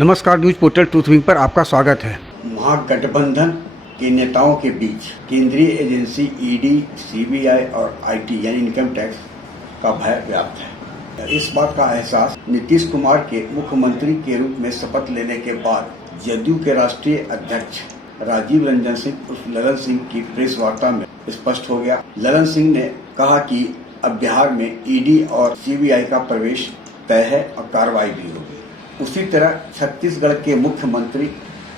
नमस्कार, news portal truth wing पर आपका स्वागत है। महागठबंधन के नेताओं के बीच केंद्रीय एजेंसी ईडी, सीबीआई और आईटी यानी इनकम टैक्स का भय व्याप्त है। इस बात का एहसास नीतीश कुमार के मुख्यमंत्री के रूप में शपथ लेने के बाद जदयू के राष्ट्रीय अध्यक्ष राजीव रंजन सिंह उर्फ ललन सिंह की प्रेस वार्ता में स्पष्ट हो गया। ललन सिंह ने कहा कि अब बिहार में ईडी और सीबीआई का प्रवेश तय है और कार्रवाई भी होगी। उसी तरह छत्तीसगढ़ के मुख्यमंत्री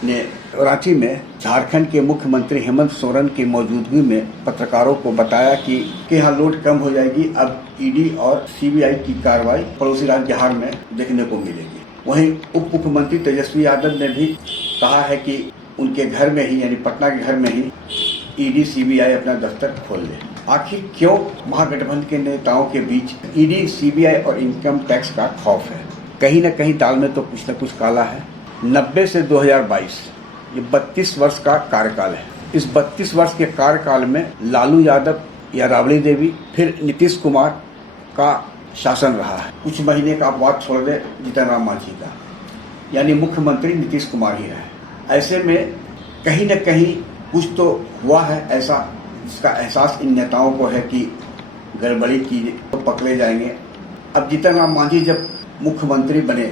ने रांची में झारखंड के मुख्यमंत्री हेमंत सोरेन की मौजूदगी में पत्रकारों को बताया कि यहाँ लोड कम हो जाएगी। अब ईडी और सीबीआई की कार्रवाई पड़ोसी राज्य बिहार में देखने को मिलेगी। वहीं उप मुख्यमंत्री तेजस्वी यादव ने भी कहा है कि उनके घर में ही यानी पटना के घर में ही ईडी सीबीआई अपना दफ्तर खोल ले। आखिर क्यों महागठबंधन के नेताओं के बीच ईडी, सीबीआई और इनकम टैक्स का खौफ है? कहीं न कहीं दाल में तो कुछ न कुछ काला है। 90 से 2022 ये 32 वर्ष का कार्यकाल है। इस 32 वर्ष के कार्यकाल में लालू यादव या राबड़ी देवी फिर नीतीश कुमार का शासन रहा है। कुछ महीने का आप बात छोड़ दें जीतन राम मांझी का, यानी मुख्यमंत्री नीतीश कुमार ही रहे। ऐसे में कहीं न कहीं कुछ तो हुआ है ऐसा जिसका एहसास इन नेताओं को है कि गड़बड़ी की तो पकड़े जाएंगे। अब जीतन राम मांझी जब मुख्यमंत्री बने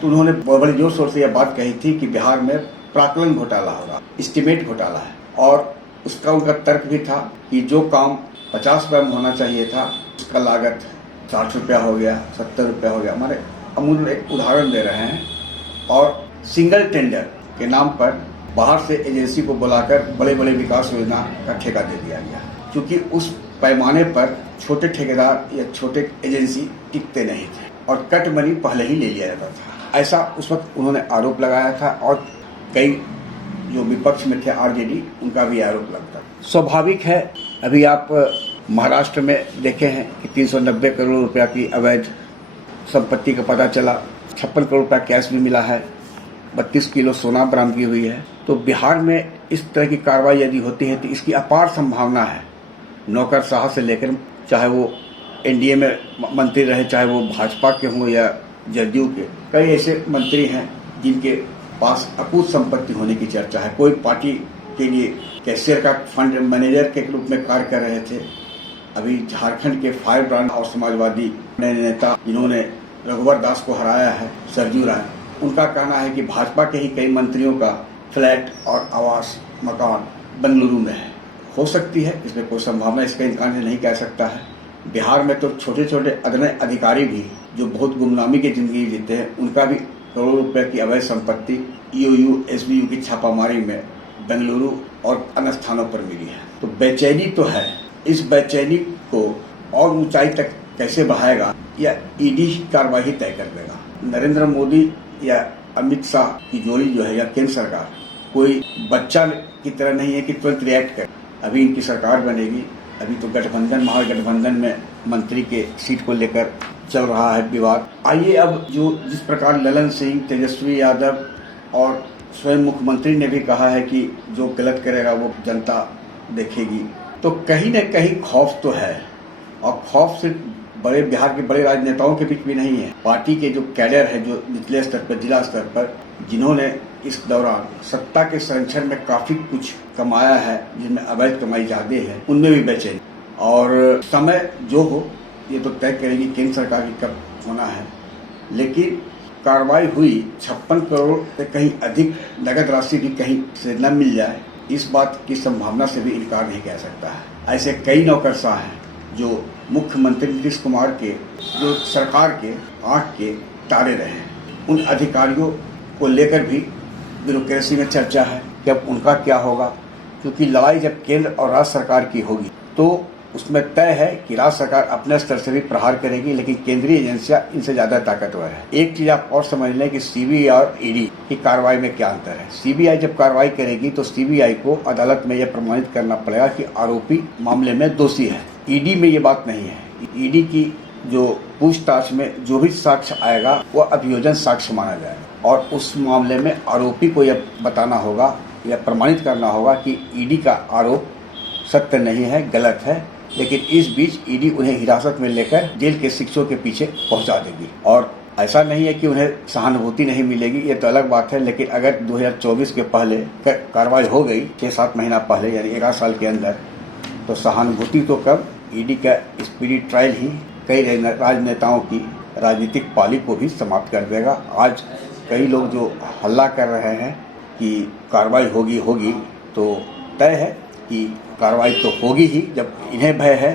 तो उन्होंने बड़े जोर शोर से यह बात कही थी कि बिहार में प्राक्कलन घोटाला होगा, एस्टीमेट घोटाला है। और उसका उनका तर्क भी था कि जो काम 50 रुपये में होना चाहिए था उसका लागत 60 रुपया हो गया, 70 रुपया हो गया। हमारे अमूल एक उदाहरण दे रहे हैं। और सिंगल टेंडर के नाम पर बाहर से एजेंसी को बुलाकर बड़े बड़े विकास योजना का ठेका दे दिया गया, क्योंकि उस पैमाने पर छोटे ठेकेदार या छोटे एजेंसी टिकते नहीं थे और कट मनी पहले ही ले लिया जाता था। ऐसा उस वक्त उन्होंने आरोप लगाया था और कई जो विपक्ष में थे आरजेडी, उनका भी आरोप लगता। स्वाभाविक है, अभी आप महाराष्ट्र में देखे हैं कि 390 करोड़ रुपया की अवैध संपत्ति का पता चला, 56 करोड़ रुपया कैश भी मिला है, 32 किलो सोना बरामदगी हुई है। तो बिहार में इस तरह की कार्रवाई यदि होती है तो इसकी अपार संभावना है। नौकरशाह से लेकर चाहे वो एनडीए में मंत्री रहे, चाहे वो भाजपा के हों या जदयू के, कई ऐसे मंत्री हैं जिनके पास अकूत संपत्ति होने की चर्चा है। कोई पार्टी के लिए कैशियर का फंड मैनेजर के रूप में कार्य कर रहे थे। अभी झारखंड के फायर ब्रांड और समाजवादी नेता जिन्होंने रघुवर दास को हराया है, सरजू राय, उनका कहना है कि भाजपा के ही कई मंत्रियों का फ्लैट और आवास मकान बेंगलुरु में है। हो सकती है, इसमें कोई संभावना इसका इनकार नहीं कह सकता है। बिहार में तो छोटे छोटे अदने अधिकारी भी जो बहुत गुमनामी की जिंदगी जीते हैं, उनका भी करोड़ों रुपए की अवैध संपत्ति ईओयू, एसबीयू की छापामारी में बेंगलुरु और अन्य स्थानों पर मिली है। तो बेचैनी तो है। इस बेचैनी को और ऊंचाई तक कैसे बढ़ाएगा या ईडी कार्रवाई तय कर देगा। नरेंद्र मोदी या अमित शाह की जोड़ी जो है या केंद्र सरकार कोई बच्चा की तरह नहीं है कि तुरंत रिएक्ट करे। अभी इनकी सरकार बनेगी। अभी तो गठबंधन, महागठबंधन में मंत्री के सीट को लेकर चल रहा है विवाद। आइए अब जो जिस प्रकार ललन सिंह, तेजस्वी यादव और स्वयं मुख्यमंत्री ने भी कहा है कि जो गलत करेगा वो जनता देखेगी, तो कहीं न कहीं खौफ तो है। और खौफ सिर्फ बड़े बिहार के बड़े राजनेताओं के बीच भी नहीं है। पार्टी के जो कैडर है, जो निचले स्तर पर, जिला स्तर पर, जिन्होंने इस दौरान सत्ता के संरक्षण में काफी कुछ कमाया है, जिनमें अवैध कमाई ज्यादा है, उनमें भी बेचैनी। और समय जो हो ये तो तय करेगी केंद्र सरकार की कब होना है। लेकिन कार्रवाई हुई, 56 करोड़ से कहीं अधिक नगद राशि भी कहीं से न मिल जाए, इस बात की संभावना से भी इनकार नहीं कह सकता है। ऐसे कई नौकरशाह हैं जो मुख्यमंत्री नीतीश कुमार के, जो सरकार के आंख के तारे रहे हैं। उन अधिकारियों को लेकर भी ब्यूरोक्रेसी में चर्चा है कि अब उनका क्या होगा, क्योंकि लड़ाई जब केंद्र और राज्य सरकार की होगी तो उसमें तय है कि राज्य सरकार अपने स्तर से भी प्रहार करेगी, लेकिन केंद्रीय एजेंसियां इनसे ज्यादा ताकतवर है। एक चीज आप और समझ लें कि सीबीआई और ईडी की कार्रवाई में क्या अंतर है। सीबीआई जब कार्रवाई करेगी तो सीबीआई को अदालत में यह प्रमाणित करना पड़ेगा कि आरोपी मामले में दोषी है। ईडी में ये बात नहीं है। ईडी की जो पूछताछ में जो भी साक्ष्य आएगा वो अभियोजन साक्ष्य माना जाएगा और उस मामले में आरोपी को यह बताना होगा या प्रमाणित करना होगा कि ईडी का आरोप सत्य नहीं है, गलत है। लेकिन इस बीच ईडी उन्हें हिरासत में लेकर जेल के शिक्षकों के पीछे पहुंचा देगी और ऐसा नहीं है कि उन्हें सहानुभूति नहीं मिलेगी, ये तो अलग बात है, लेकिन अगर 2024 के पहले कार्रवाई हो गई 6-7 महीना पहले यानी 11 साल के अंदर, तो सहानुभूति तो कब, ईडी का स्पिरिट ट्रायल ही कई राजनेताओं की राजनीतिक पाली को भी समाप्त कर देगा। आज कई लोग जो हल्ला कर रहे हैं कि कार्रवाई होगी, तो तय है कि कार्रवाई तो होगी ही। जब इन्हें भय है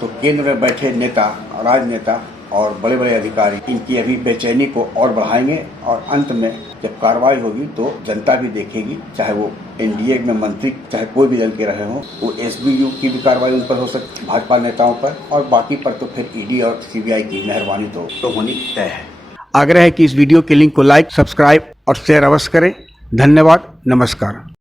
तो केंद्र में बैठे नेता, राजनेता और बड़े बड़े अधिकारी इनकी अभी बेचैनी को और बढ़ाएंगे, और अंत में जब कार्रवाई होगी तो जनता भी देखेगी, चाहे वो एनडीए में मंत्री, चाहे कोई भी दल के रहे हों, वो एसबीयू की भी कार्रवाई उन पर हो सकती, भाजपा नेताओं पर, और बाकी पर तो फिर ईडी और सीबीआई की मेहरबानी तो होनी तय है। आग्रह है कि इस वीडियो के लिंक को लाइक, सब्सक्राइब और शेयर अवश्य करें। धन्यवाद। नमस्कार।